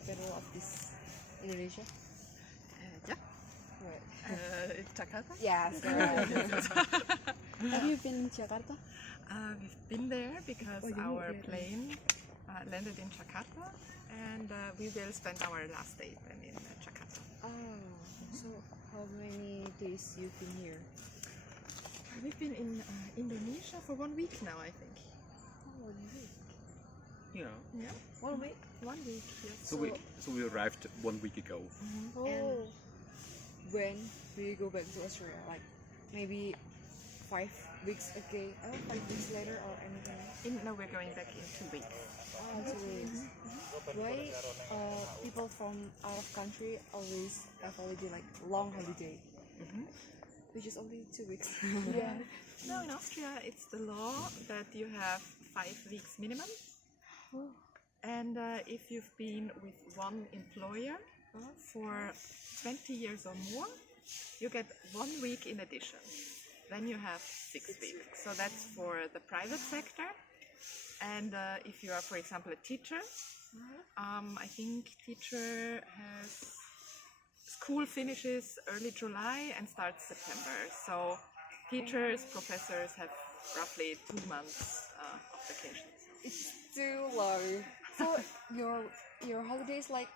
capital of this Indonesia? Yeah. Right. Jakarta? Yes, right. Have you been in Jakarta? We've been there because you our moved there. plane landed in Jakarta, and we will spend our last day then in Jakarta. Oh, so how many days you've been here? We've been in Indonesia for 1 week now, I think. Oh, 1 week. Yeah. Yeah, 1 week? 1 week. Yes. So we arrived 1 week ago. Oh. And when do you go back to Australia? Like maybe 5 weeks ago, 5 weeks later, or anything? No, we're going back in 2 weeks. Oh, 2 weeks. Why people from out of country always have holiday, like long holiday, which is only 2 weeks? Yeah. No, in Austria it's the law that you have 5 weeks minimum. And if you've been with one employer for 20 years or more, you get 1 week in addition. Then you have 6 weeks. So that's for the private sector. And if you are, for example, a teacher, I think teacher has school finishes early July and starts September. So teachers, professors have roughly 2 months of vacation. It's too long. So your holiday is like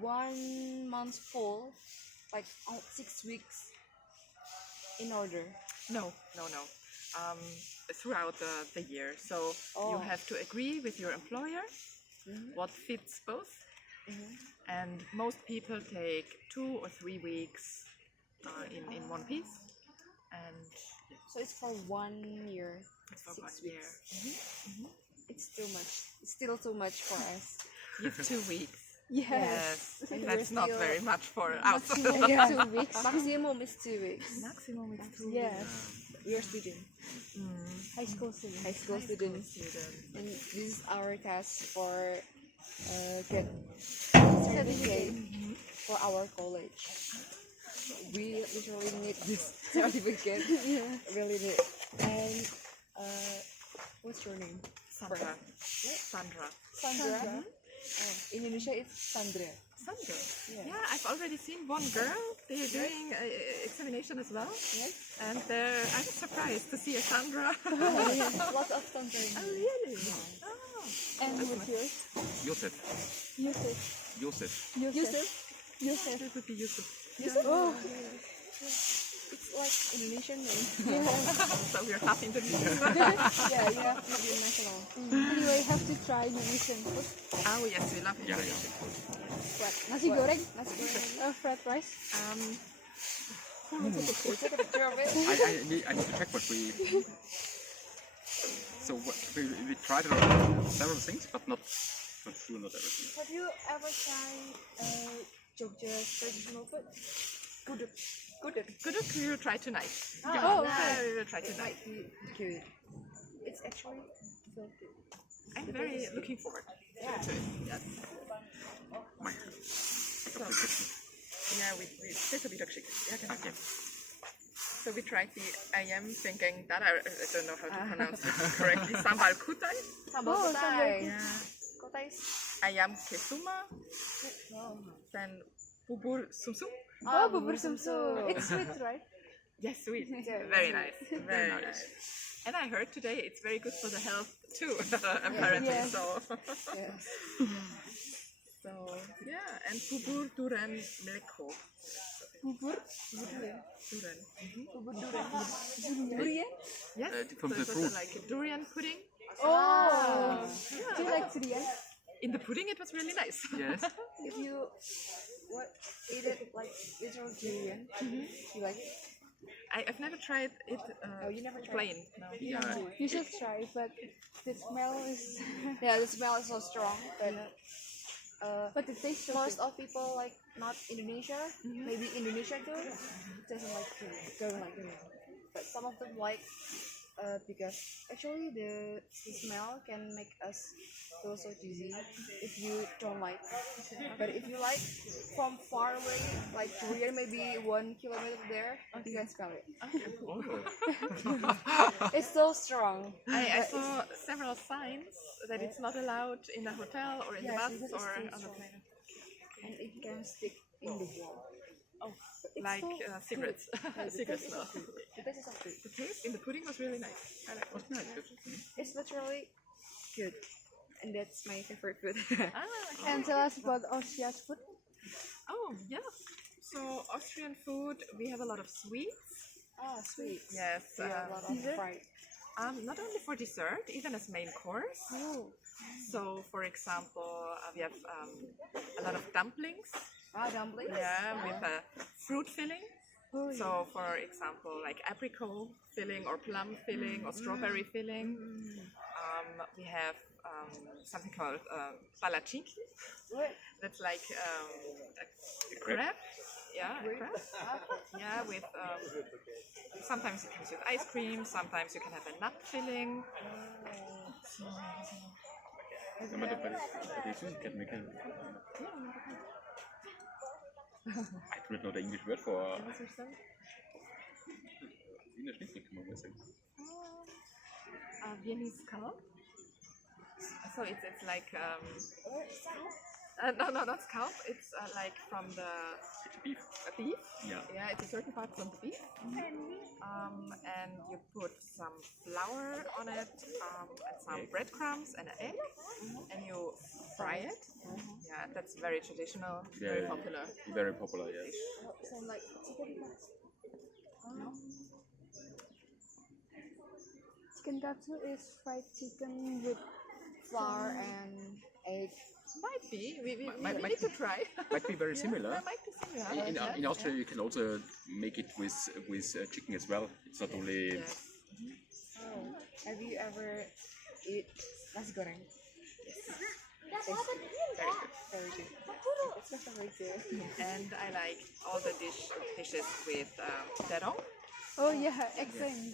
1 month full, like 6 weeks in order. No. Throughout the year. So you have to agree with your employer what fits both. And most people take 2 or 3 weeks in one piece. And so it's for 1 year, it's for 6 1 year. weeks. It's too much. It's still too much for us. You have 2 weeks. Yes. That's not very much for us. Yeah. 2 weeks. Maximum is 2 weeks. Maximum is 2 weeks. Yes. We are students. High school students. High school students. And this is our task for get certificate for our college. We literally need this certificate. Really need. And what's your name? Sandra. Sandra. Indonesia it's Sandra. Sandra. Yeah. Yeah, I've already seen one girl. They're doing examination as well. Yes. And I'm surprised to see a Sandra. Lots of Sandra. Oh, really? Yeah. Oh. And what's yours? Joseph. It would be Yusuf. Oh. It's like Indonesian name. So we're half Indonesian. Yeah, you have to be national. Anyway, have to try Indonesian food. Oh, yes, we love Yeah, Indonesian food. What? Nasi goreng, Nasi goreng. fried rice. Take a picture of it. I need to check what we. So we tried several things, but not everything. Have you ever tried Jogja's traditional food? Gudeg. Gudeg we will try tonight. Oh, Yeah, we will try tonight. Good. It's actually so good. I'm very looking forward to it. Yes. My So, yeah, we take a bit of chicken. Yeah, okay. So we tried the ayam thinking that I don't know how to pronounce it correctly. Sambal kutai. Sambal Oh, kutai. Yeah. Kutai. Ayam kesuma. Then bubur sumsum. Oh, bubur sumsum. It's sweet, right? Yes, sweet. Yeah, Very nice. Very nice. And I heard today it's very good for the health too, apparently. Yes. Yes. So yeah, and bubur durian mleko. Bubur. Durian. Durian? Yes. From so the it was fruit. like a durian pudding. Oh. Do you like durian? In the pudding, it was really nice. Yes. If you eat it like literal durian, you like it? I've never tried it You never tried plain. No. Yeah. You should try, but the smell is. Yeah, the smell is so strong, but But the taste is most of people like not Indonesia, maybe Indonesia too, doesn't like durian. But some of them like because actually the smell can make us feel so dizzy if you don't like. But if you like from far away, like Korea, maybe 1 kilometer there, you can smell it. It's so strong. I But saw several signs that it's not allowed in a hotel or in the Yes, bus because it's or too on the strong. plane. and it can stick in the wall. Oh, It's like so cigarettes. good. Cigarettes The smell. taste is so good. The taste is so good. The taste in the pudding was really nice. I like it. Nice, good. It's literally good, and that's my favorite food. Ah, okay. And tell us about Austria's food. Oh, yeah. So Austrian food, we have a lot of sweets. Ah, sweet. Yes. We have a lot of Dessert? fried. Not only for dessert, even as main course. Oh. So, for example, we have a lot of dumplings. Ah, dumplings. Yeah, with a fruit filling. Oh, yeah. So, for example, like apricot filling or plum filling or strawberry filling. We have something called palachinki. What? That's like a crab. Yeah, a crab. Yeah, with sometimes it comes with ice cream. Sometimes you can have a nut filling. Ja, maar dat is een chemical. I don't know the English word for Wiener Schnitzel, kann man mal sagen. Viennese scallop. So it's like no, not scalp. It's like from the Beef. beef. Yeah. Yeah, it's a certain part from the beef. And you put some flour on it, and some Egg. breadcrumbs and an egg, and you fry it. Yeah, that's very traditional, very Yeah. popular. Very popular, yes. Sound like chicken nuggets. No? Chicken katsu is fried chicken with Flour and egg. Might be. We Might- need to try. Might be very similar. Yeah, might be similar. In Austria, you can also make it with chicken as well. It's not only. Yes. Oh. Have you ever eat nasi goreng? Very good. Very good. It's my favorite too. And I like all the dishes with terong. oh yeah, excellent.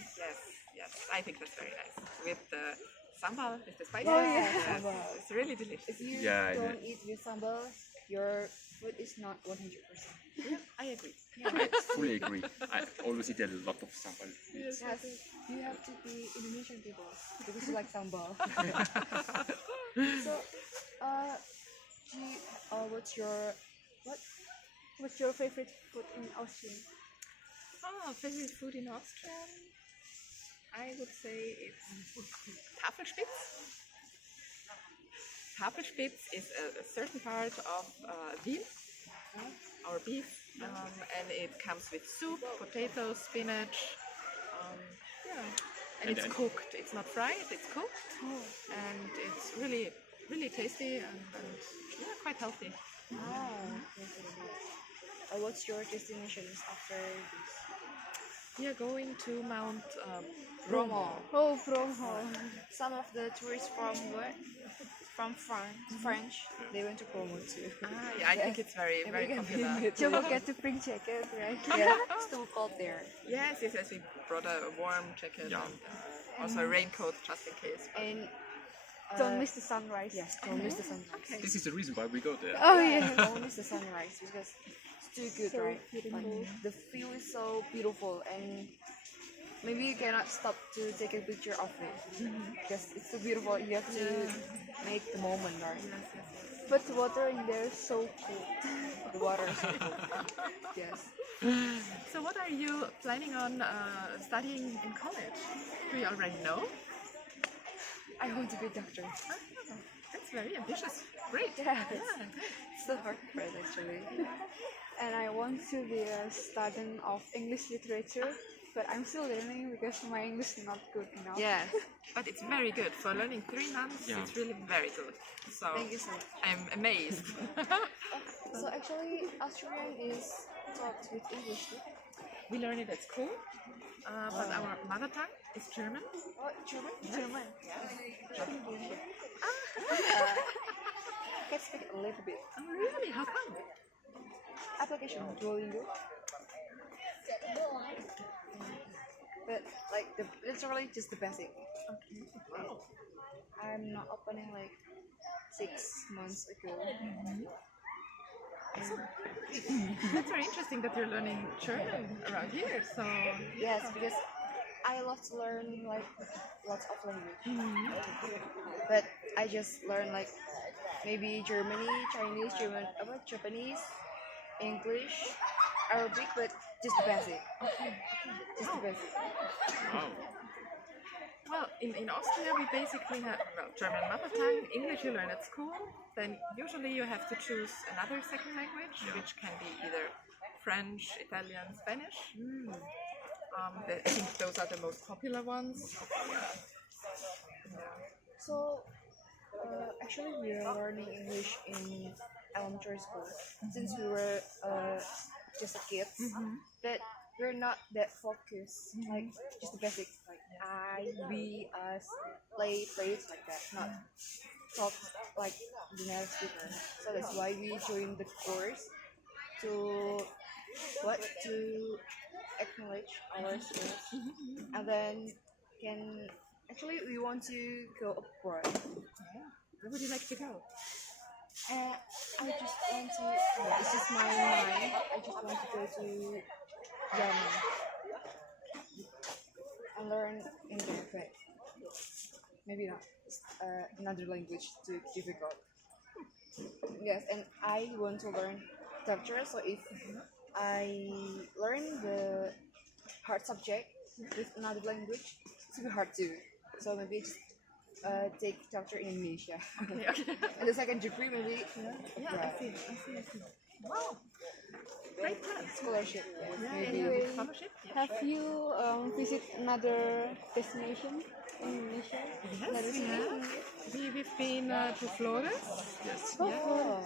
Yes, I think that's very nice. With the sambal, with the spices. Oh, yeah. Yes, Sambal. it's really delicious. If you Yeah, I don't know. eat with sambal, your food is not 100%. Yeah, I agree. I fully agree. I always eat a lot of sambal. Yes, you have to be Indonesian people because you like sambal. So, what's your What's your favorite food in Austria? Oh, favorite food in Austria? I would say it's Tafelspitz. Tafelspitz is a certain part of Wien, our beef, and it comes with soup, potatoes, spinach. And it's cooked. It's not fried. It's cooked, and it's really, really tasty and yeah, quite healthy. What's your destinations after this? We are going to Mount Bromo. Oh, Promo. Some of the tourists from what? From French, they went to Bromo too. Yeah, I think it's very, very popular. Don't forget to bring jacket, right? Yeah, it's too cold there. Yes, we brought a warm jacket Yeah. and also a raincoat just in case. And Don't miss the sunrise. yes, don't miss the sunrise. This is the reason why we go there. Oh yeah. Don't miss the sunrise because it's too good, So right? beautiful. Like, the view is so beautiful, and maybe you cannot stop to take a picture of it because it's so beautiful. You have to make the moment, right? But the water in there is so cool. The water is so cool. Yes. So what are you planning on studying in college? Do you already know? I want to be a doctor. That's very ambitious. Great. Yeah, it's so hard for it actually. And I want to be a student of English literature, but I'm still learning because my English is not good enough. Yeah. But it's very good. For learning 3 months, Yeah. it's really very good. So Thank you so much. I'm amazed. So actually, Australian is taught with English too. We learn it at school, but our mother tongue is German. Oh, German? German. Can speak a little bit. Oh, really? How come? Application Duolingo. but like literally just the basic. Okay. I'm not opening like 6 months ago. That's very interesting that you're learning German around here. So Yes, because I love to learn like lots of language. But I just learn like maybe Germany, Chinese, Japanese, English, Arabic, but just the basic. Just the basic. Wow. well, in Austria we basically have German mother tongue, English you learn at school. Then usually you have to choose another second language, which can be either French, Italian, Spanish. I think those are the most popular ones. So actually we are learning English in elementary school since we were just a kids. But we're not that focused, like just the basics, like I, we, us, play, phrase like that, not talk like the native speaker. So that's why we joined the course to to acknowledge our skills, and then can actually we want to go abroad. Where would you like to go? I just want to. It's just my mind. I just want to go to Germany and learn English, but maybe not. Another language too difficult. Yes, and I want to learn sculpture. So if I learn the hard subject with another language, it's gonna be hard too. So maybe just take sculpture in Indonesia. Okay. And the second degree maybe Yeah, I see. Wow. Great plan. scholarship. Yes, maybe. Anyway, Scholarship? have you visit another destination in Indonesia? Another Yes, we city? have. We've been to Flores. Yes. Oh,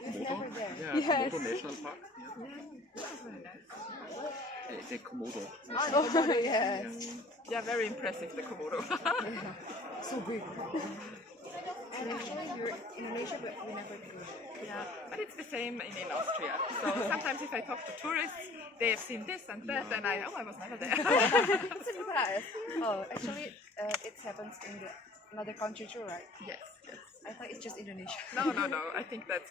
it's never there. Yeah, Yes. Komodo National Park. Yeah, that was very nice. The Komodo. Oh, yes. Yeah, very impressive, the Komodo. So big. And actually, we're in Indonesia, but we never go there. Yeah, but it's the same in Austria. So sometimes if I talk to tourists, they have seen this and that, and I was never there. It's a surprise. Oh, actually, it happens in another country too, right? Yes. I thought it's just Indonesia. No. I think that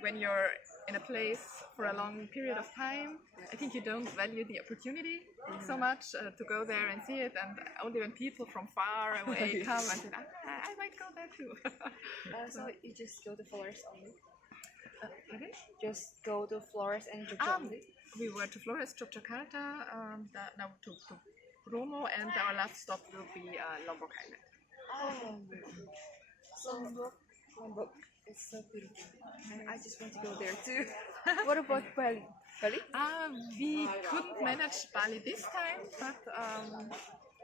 when you're in a place for a long period of time, I think you don't value the opportunity so much to go there and see it, and only when people from far away come and say, I might go there too. So you just go to Flores only? Okay. Just go to Flores and Jogja only? We were to Flores, Yogyakarta, now to Bromo, and our last stop will be Lombok Island. Oh, Lombok is so beautiful. And I just want to go there too. What about Bali? Bali? We couldn't manage Bali this time, but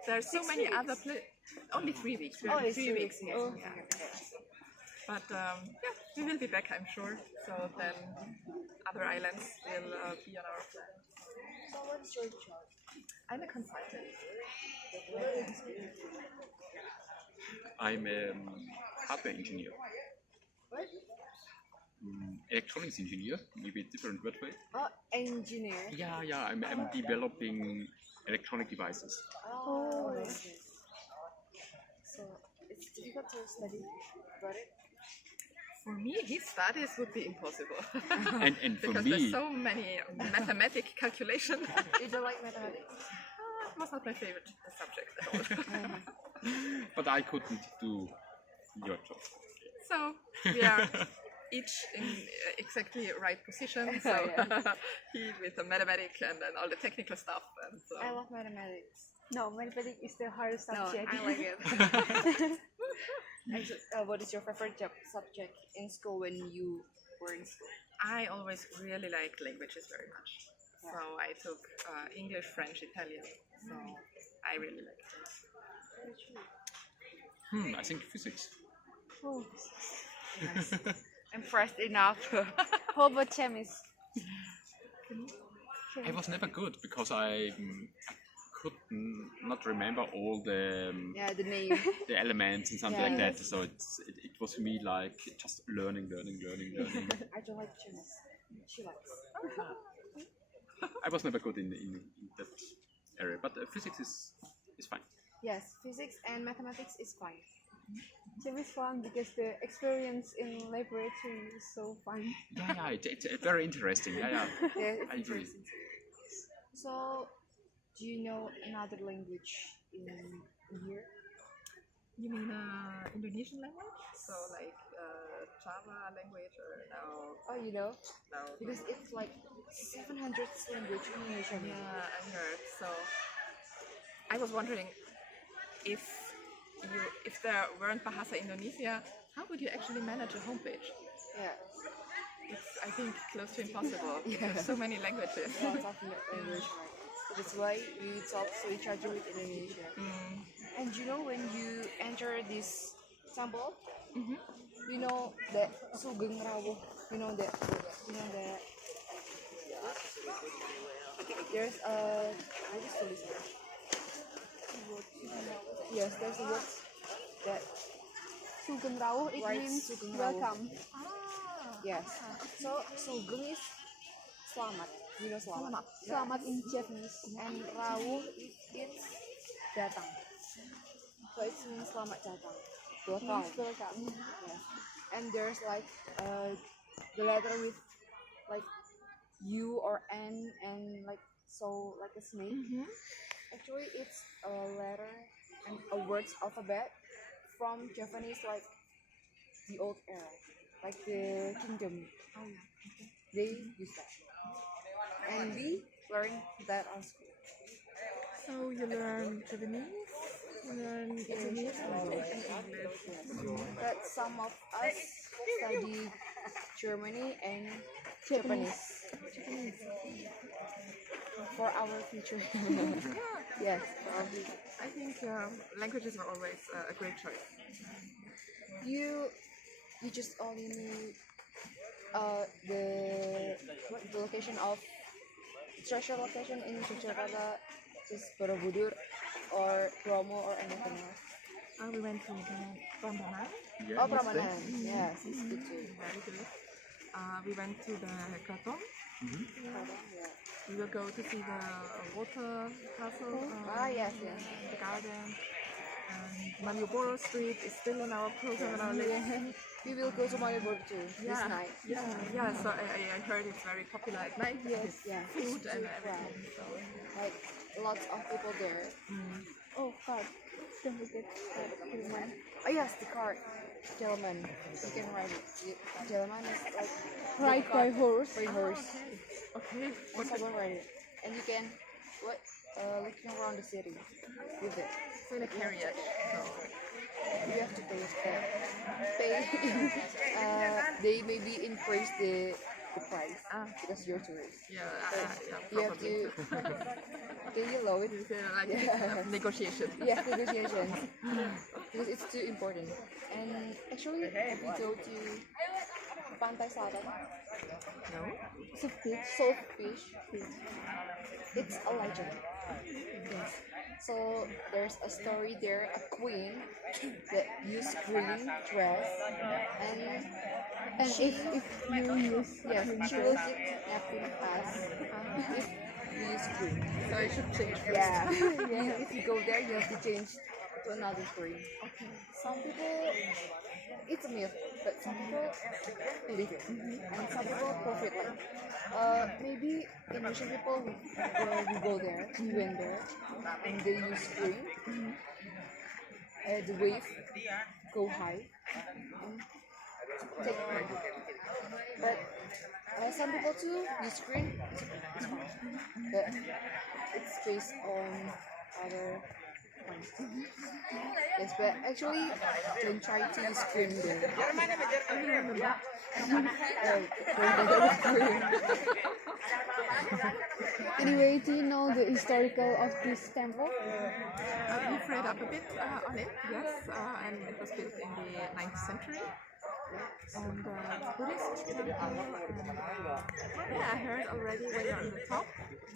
there are so many other places. Only 3 weeks. We're Oh, it's 3 weeks. Yes. Oh, Yeah. But we will be back, I'm sure. So then other islands will be on our plan. So what is your job? I'm a consultant. I'm a hardware engineer. What? Electronics engineer, maybe a different word for it. Oh, engineer. Yeah, I'm developing electronic devices. Oh, okay. So it's difficult to study about it. For me, his studies would be impossible. And for because me, there's so many mathematic calculations. You don't like mathematics? It was not my favorite subject at all. but I couldn't do your job. So we are each in exactly right position. So he with the mathematics and then all the technical stuff. And so. I love mathematics. No, mathematics is the hardest subject. I like it. Actually, what is your favorite subject in school when you were in school? I always really liked languages very much. So I took English, French, Italian. So I really liked it. I think physics. Oh. Nice. Impressed enough. How about chemist? I was never good because I could not remember all the Yeah, the name. the elements and something like that. So it was for me like just learning. I don't like chemist. She likes. I was never good in that area, but physics is fine. Yes, physics and mathematics is fine. Gym is fun because the experience in laboratory is so fun. Yeah, it's very interesting. Yeah. Yeah, it's I agree. interesting. So, do you know another language in here? You mean Indonesian language? So like Java language or no? Oh, you know, No. because it's like 700 language in Indonesia. Yeah, I heard. So I was wondering if there weren't Bahasa Indonesia, how would you actually manage a homepage? Yeah, It's I think close to impossible. Yeah. There's so many languages. lots of language, right? So that's why we talk to each other with Indonesia. And you know when you enter this temple, you know that Sugeng Rawuh, you know that. There's a what is this? Yes, there's a word that Sugeng Rawuh, it Right, means Sugeng Rawuh. welcome. yes. So Sugeng is selamat, you know selamat. Selamat in Japanese. And Rawuh it's datang. So it means selamat datang. Welcome. Means welcome. Yeah. And there's like the letter with like U or N and like so like a snake. Actually, it's a letter and a words alphabet from Japanese like the old era, like the kingdom. They use that, and we learn that on school. So you learn Japanese, you learn English, and English. But some of us study Germany and Japanese for our future. Yes, for our future. I think languages are always a great choice. You just only need the location of treasure location in Jakarta, just Borobudur or Bromo or anything else. We went to Prambanan. Oh, Prambanan. Yes, it's good too. Very good. We went to the Kraton. Yeah. We will go to see the water castle. Yes. The garden. And Malioboro Street is still in our program and our list. We will go to Malibu too this night. Yeah. So I heard it's very popular at night. Yes, yeah. Food and It's too everything. So. Like lots of people there. Oh, God. Don't forget that human. Oh yes, the cart. Gentleman. You can ride it. Gentleman is like Ride by horse. by horse. Okay. And someone ride it. And you can looking around the city with it. So in a carriage. So. You have to pay for they maybe increase the price because you're tourist. Yeah, You have probably. to pay low it. Like negotiation. Yes, negotiations. Because it's too important. And actually, if you go to Pantai Selatan, No? Salt Beach, it's a legend. Yes. So there's a story there, a queen that used green dress, And if you use yes, she will get kidnapped in the past if you use green. So I should change first. Yeah. If you go there, you have to change to another green. Okay. Some people, it's a myth, but some people believe it, and some people profit like. Maybe Indonesian people we go there, we went there, and they use green. The wave go high and take green. But some people too use green. It's fine. But it's based on other ones. Yes, but actually don't try to use green there. Anyway, do you know the historical of this temple? We've read up a bit on it, yes, and it was built in the 9th century. And Buddhist temple. Yeah, I heard already when you're on the top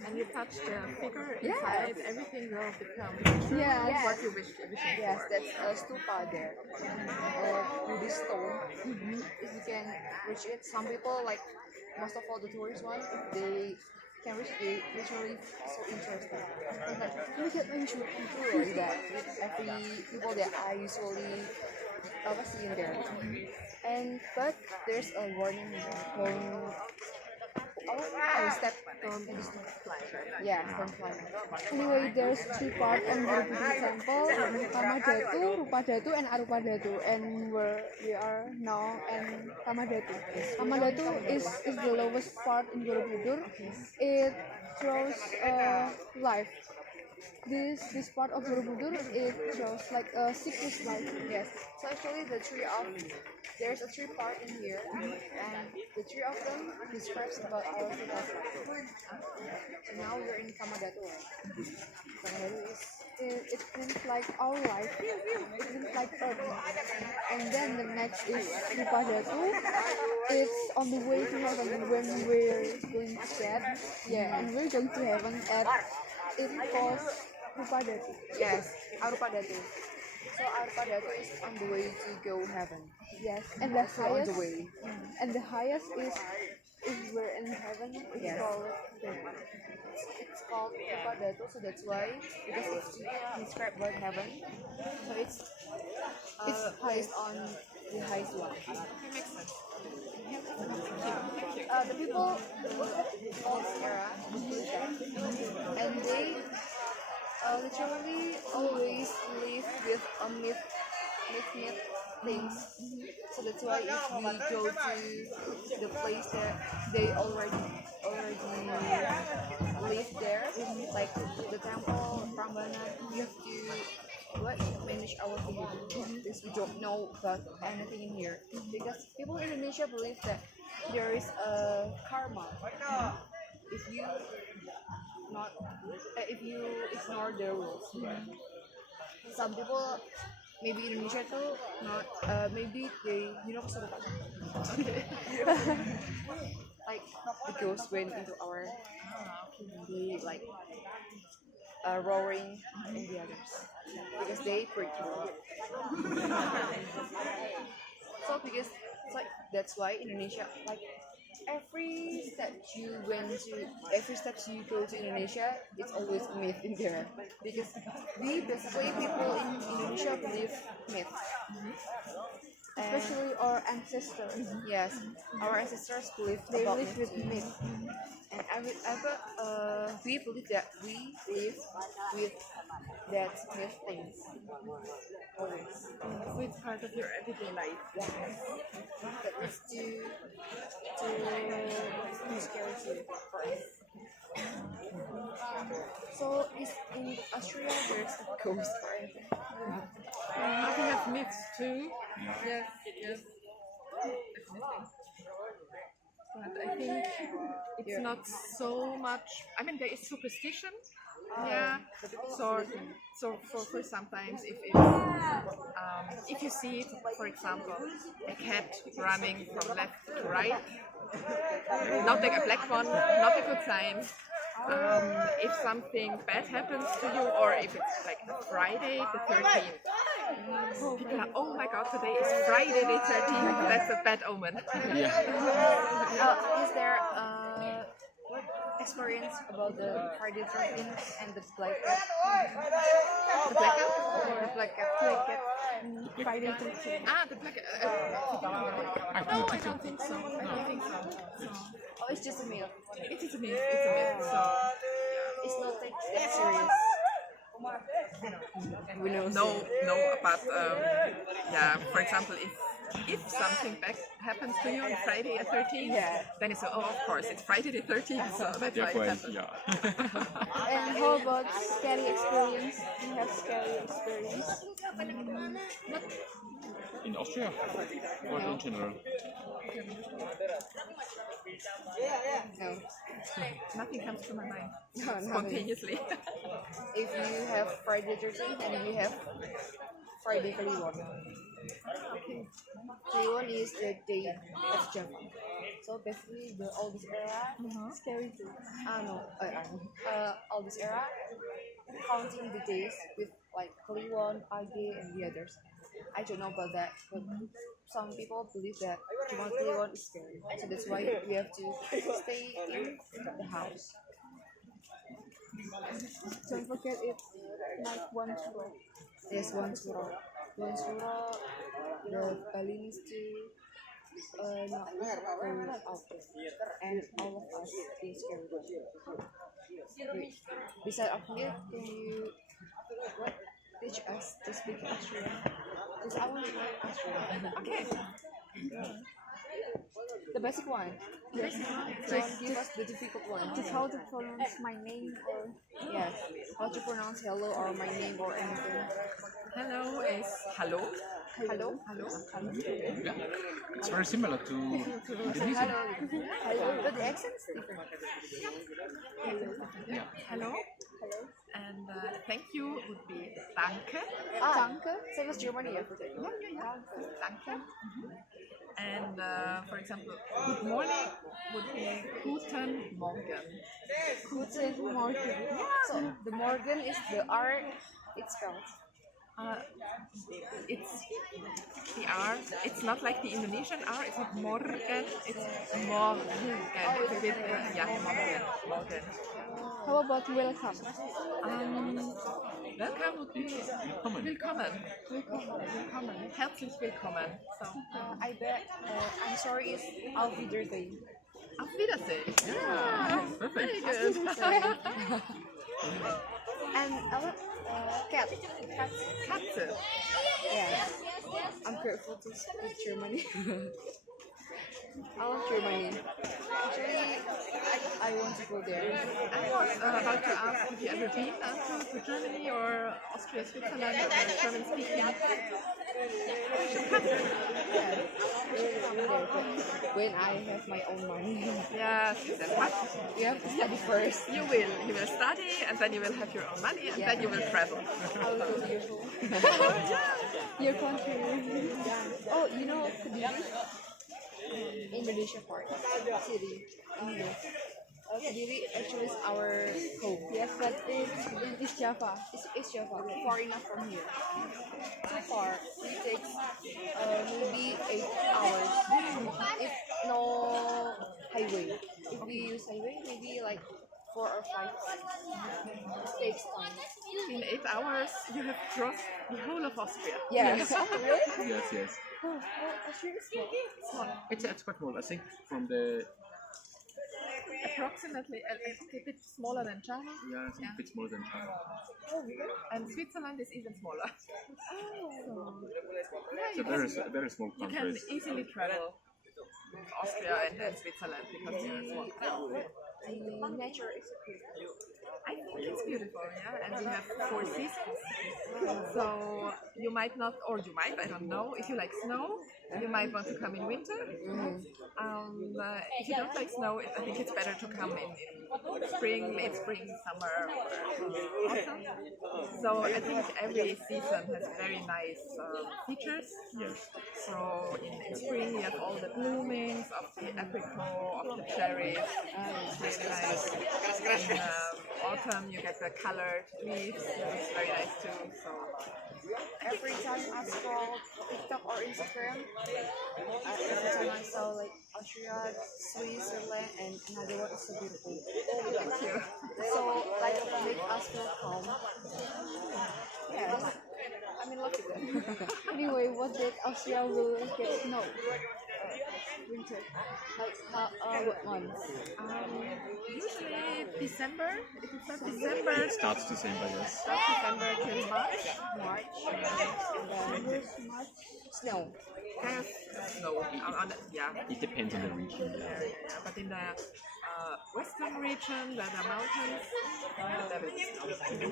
and you touch the figure inside, everything will become true Yes. what you wishing Yes, for. that's a stupa there. Buddhist stone. If you can reach it, some people like most of all the tourist ones, they cameras, they literally so interesting. And like, let me show you like that. With every people that I usually see in there. And but there's a warning from step from yeah, from climate. Anyway, there's three parts on Borobudur Temple: Kamadhatu, Rupadhatu, and Arupadhatu. And where we are now, and Kamadhatu. Kamadhatu is the lowest part in Borobudur. It throws life. This part of Borobudur, it shows like a citrus life. Yes. So actually there's a tree part in here, and the three of them describes about our life. So now we're in Kamadhatu. Kamadhatu is It means like our life. It means like earth. And then the next is Rupadhatu. It's on the way to heaven when we're going to get. Yeah, and we're going to heaven at it calls Rupadhatu. Yes, Arupadhatu. So Arupadhatu is on the way to go heaven. Yes, and the So on highest the way. and the highest is we're in heaven. It's Yes. called It's called Arupadhatu, so that's why, because it's to describe about heaven. So it's based on the highest one. Makes sense. The people of this era believe that, and they literally always live with a myth things. So that's why if we go to the place that they already live there, like the temple, Prambanan, we have to manage our food because we don't know about anything in here. Because people in Indonesia believe that there is a karma if you ignore the rules. Some people maybe Indonesia too not maybe they kesurupan. Okay. Like the ghost went into our the like roaring in the others because they break through. So because it's like that's why Indonesia like every step you go to Indonesia, it's always a myth in there because we basically people in Indonesia believe myth. especially our ancestors. Yes, our ancestors believe They about live with myth. and we believe that we live with that myth things always. So it's part of your everyday life. That is too scary for us. So is in Australia there's a ghost for anything? We have myths too. Yes, yes. But I think it's not so much. I mean, there is superstition. Yeah. So for sometimes if you see, for example, a cat running from left to right, not like a black one, not a good sign. If something bad happens to you, or if it's like a Friday the 13th, people are, oh my god, today is Friday the 13th, that's a bad omen. Is there what experience about the Friday 13th and the black cat? The black cat or the black cat? Friday 13th. The black no, I don't think so. Oh, it's just a myth. It is a myth. It's a myth. So It's not like that serious. We know. no, but yeah. For example, if something bad happens to you on Friday the 13th, then it's of course it's Friday the 13th. So that's why it Therefore, happens. yeah. And how about scary experience? Do you have scary experience? In Austria or in general? No. Nothing comes to my mind No, nothing. spontaneously. If you have Friday 13th and you have Friday 31. 31 is the day of Java. So basically the oldest era, Scary too. oldest era, counting the days with like Kliwon, Age, and the others. I don't know about that, but some people believe that Kliwon is scary. So that's why we have to stay in the house Don't forget it's like one suro. Yes, one suro. One suro, the Bali needs to not go out there. And all of us is carried. Beside of it, can you teach us to speak Australian? Because I want to learn Australian. Okay. The basic one. Just give us the difficult one. Just how to pronounce my name or Yes. How to pronounce hello or my name or anything. Hello is hello. Hello? Hello. Yeah. It's very similar to Indonesian. Hello. Hello. But the accent is different. Yeah. Hello. And thank you would be danke. Danke. Same as Germany, I forget. Danke. And for example, good morning would be guten Morgen. Guten Morgen. So the Morgen is the R. It's spelled. It's the R. It's not like the Indonesian R. It's not Morgen. It's Morgen. It's a bit, Morgen. how about welcome? Welcome would be willkommen. Herzlich willkommen. So, I bet. I'm sorry. It's Auf Wiedersehen. auf Wiedersehen. Yeah. Perfect. Very good. And our cat. Katze. Yeah. I'm grateful to speak Germany. I love Germany. Actually, I want to go there. I was about to ask if you ever been to Germany or Austria, Switzerland, or German speaking. Yeah. But when I have my own money, Yes, that's what you have to study first. you will. You will study, and then you will have your own money, and then you will travel. I will go to your home. Your country. Oh, you know Kediri? Indonesia part. City. Indo. Kediri actually is our home. Yes, but it's Java. It's Java, far enough from here. Too far. It takes maybe 8 hours. If no highway. If we use highway, maybe like 4 or 5 hours. It takes time. In 8 hours, you have crossed the whole of Austria. Yes. Really? Yes, yes. Oh, Australia is small. It's quite cool. I think from the Approximately a bit smaller than China, I think a bit smaller than China. and Switzerland is even smaller. It's a very small You can country. easily travel Austria and then Switzerland because you're small. The nature is good. I think it's beautiful, yeah, and we have 4 seasons. So you might not, or you might, I don't know, if you like snow, you might want to come in winter. If you don't like snow, I think it's better to come in spring, late spring, summer, or autumn. So I think every season has very nice features. Yes. So in spring you have all the bloomings of the apricot, of the cherries. It's really nice. In autumn you get the colored leaves, it's very nice too. So Every time I scroll TikTok or Instagram, every time I saw like Austria, Switzerland, and another one is so beautiful. thank you. So like make us feel calm. Yes, I'm in love with them. Anyway, what date Austria will get snow? Winter. Like what month? Usually December, if it's not December, Starts December, yes. start December till March. March, and then snow. There's snow. Yeah. It depends on the region. But in the western region, where the mountains, there is snow.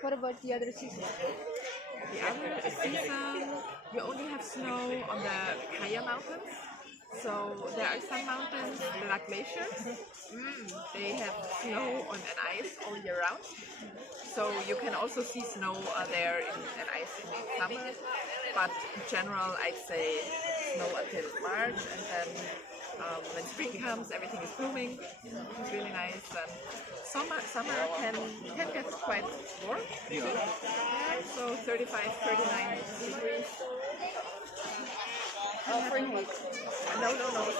What about the other season? The other season, you only have snow on the higher mountains. So there are some mountains that are glaciers. They have snow and ice all year round. So you can also see snow there and ice in summer. But in general, I'd say snow until March, and then when spring comes, everything is blooming. It's really nice. And summer can get quite warm. Yeah. So 35, 39 degrees. Fahrenheit. No,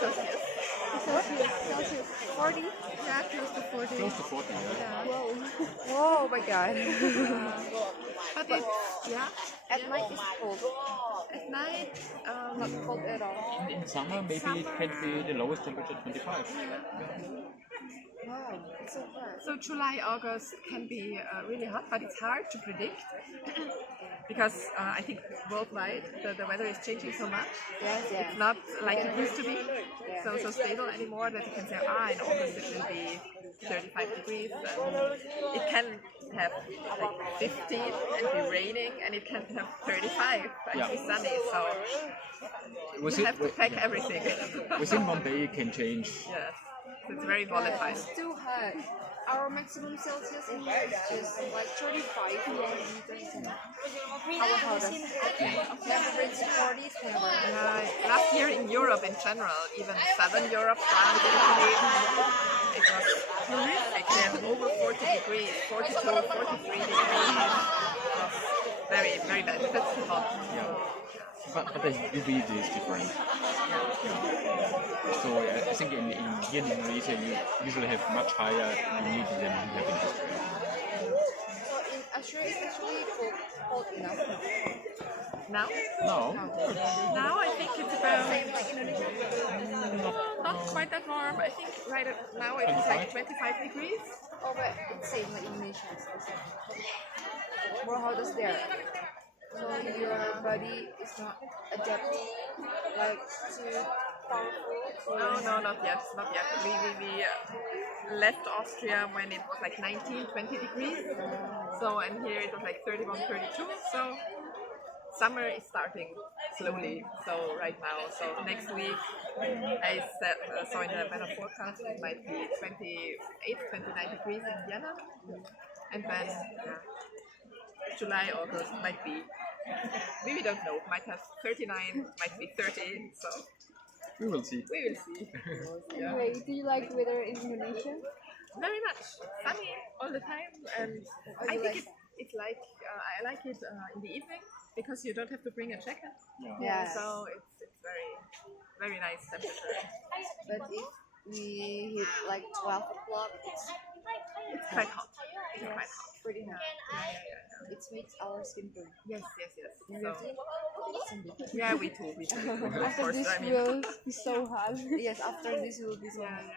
Celsius. Celsius. 40. Yeah, close to 40. Close to 40, yeah. Yeah. Oh my god. But it's, yeah, At night it's cold. at night, Not cold at all. In summer, maybe it can be the lowest temperature 25. Wow, it's so fast. so July, August can be really hot, but it's hard to predict because I think worldwide the weather is changing so much. Yes, yes. It's not like it used to be, so stable anymore that you can say, in August it will be 35 degrees. And it can have like 15 and be raining, and it can have 35 and be sunny. So you have to pack everything. Within one day it can change. Yes, so it's very volatile. It's too hot. Our maximum Celsius in here is just like 35 or 37. Our hottest. Never reached 40s, never. Last year in Europe in general, even Southern Europe, France, Italy, it was horrific. They had over 40 degrees, 42, 43 degrees. It was very, very bad. That's too hot. Yeah. But the humidity is different. Yeah. So I think here in Indonesia you usually have much higher humidity than you have in Australia. So in Australia it's actually cold enough. Now? No. Now I think it's about Same like Indonesia. not quite that warm. I think now it is like 25 degrees. Oh, but it's same like Indonesia. More hottest there. So your body is not adapting like to powerful. No, not yet, not yet. We left Austria when it was like 19, 20 degrees. So, and here it was like 31, 32. So, summer is starting slowly. So, right now, so next week, I saw in the weather forecast it might be 28, 29 degrees in Vienna. And then, July, August might be, we don't know, might have 39, might be 30. So, We will see. we will see. Anyway, do you like weather in Indonesia? Very much sunny all the time, and I think it's like I like it in the evening because you don't have to bring a jacket. Yeah. So it's very very nice temperature. But if we hit like 12 o'clock, it's It's quite hot. It's quite hot. pretty hot. Yeah. It makes our skin burn. Yes. And So, yeah, we too. Of After course, this I mean. will be so hot. Yes, after this will be so Yeah. hot.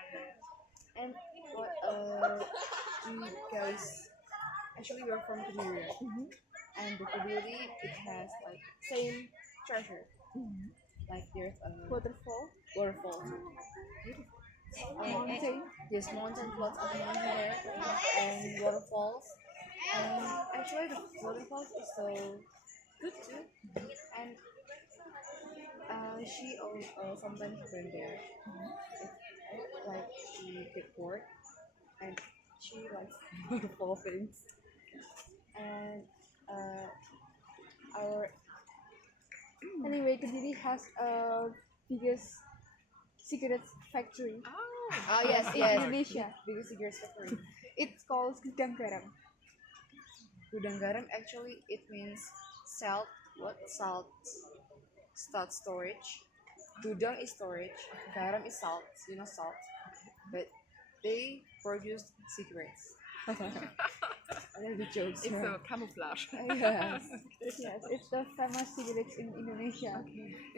And what we guys actually we're from Kediri, and the Kediri it has like same treasure. Like there's a Waterfall. mountain. There's mountain, lots of mountain there, and waterfalls. And actually the waterfalls is so good too. And she also sometimes went there. It's like she get bored, and she likes waterfall things. And our Anyway, Kediri has a biggest cigarette factory yes, in yes, Indonesia. biggest cigarette factory. It's called Gudang Garam. Gudang garam actually it means salt. What salt? Salt storage. Gudang is storage. Garam is salt. You know salt. But they produce cigarettes. They're the jokes. It's a camouflage. Yes. Yes, it's the famous cigarettes in Indonesia.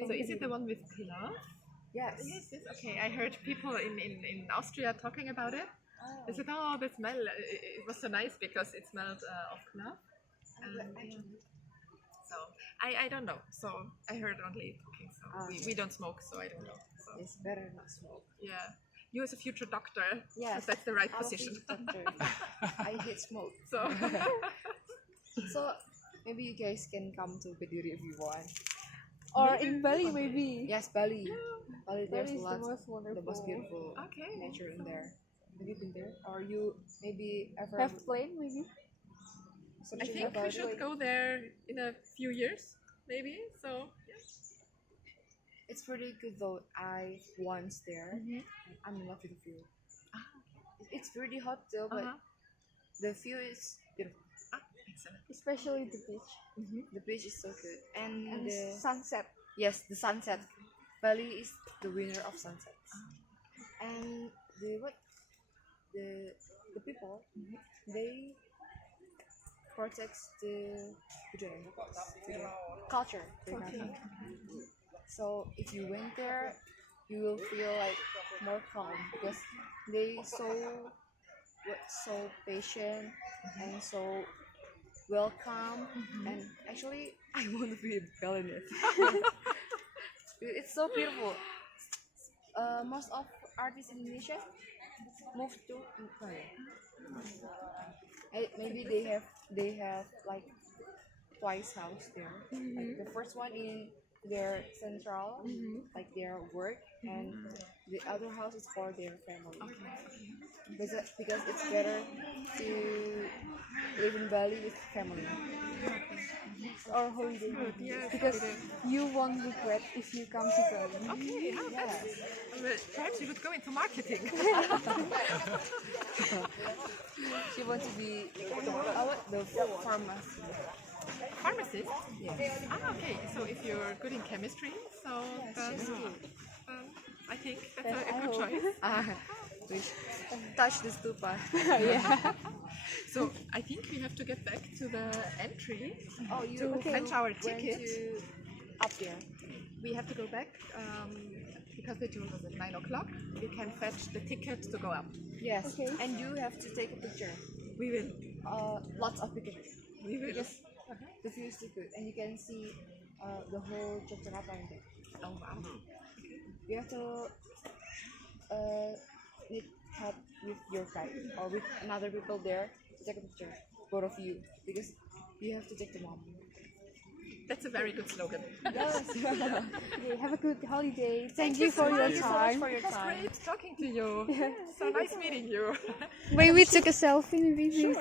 So is it the one with pilaf? Yes. Yes. Okay, I heard people in Austria talking about it. They said, the smell, it was so nice because it smelled of pilaf. So I don't know. So I heard only talking. So we don't smoke, so I don't know. So It's better not smoke. yeah, you as a future doctor, Yes. that's the right I'll position. be doctor. I hate smoke. So So maybe you guys can come to Kediri if you want. Or in Bali, maybe. Yes, Bali. Bali, there's Bali is the lots most the wonderful. most beautiful okay. nature in there. Have you been there? Or you maybe ever Have plane, maybe. I searching think we about should it? go there in a few years, maybe. So It's pretty good though. I once there. Mhm. I'm in love with the view. It's pretty hot though, but Uh-huh. the view is beautiful. Excellent. Especially the beach. The beach is so good, and, And the sunset. yes, the sunset. Bali is the winner of sunsets. and the people they protect the culture. So if you went there, you will feel like more calm because they so patient and so welcome. And actually, I want to be a ballerina. It's so beautiful. Most of artists in Indonesia move to Korea. Maybe they have like twice house there. Like the first one in their central, like their work, and the other house is for their family. Because it's better to live in Bali with family. Or holiday. Yes, Because you won't regret if you come to Bali. okay, perhaps you should go into marketing. She wants to be the pharmacy. Pharmacist? Yes. Okay. So if you're good in chemistry, so then, I think that's a good choice. Which touch the stupa. So I think we have to get back to the entry Oh, you to fetch our went ticket. to up there. We have to go back because the tour was at 9 o'clock. We can fetch the ticket to go up. Yes. Okay. And you have to take a picture. We will. Lots of pictures. We will. Because the view is so good, and you can see the whole Jakarta in there. Oh wow. You have to need help with your guide or with another people there to take a picture, both of you, because you have to take the mom. That's a very good slogan. Yes. Okay, have a good holiday. Thank you for your Thank you so much time. for your It was time. great talking to you. So nice meeting you. Maybe we took a selfie. Maybe we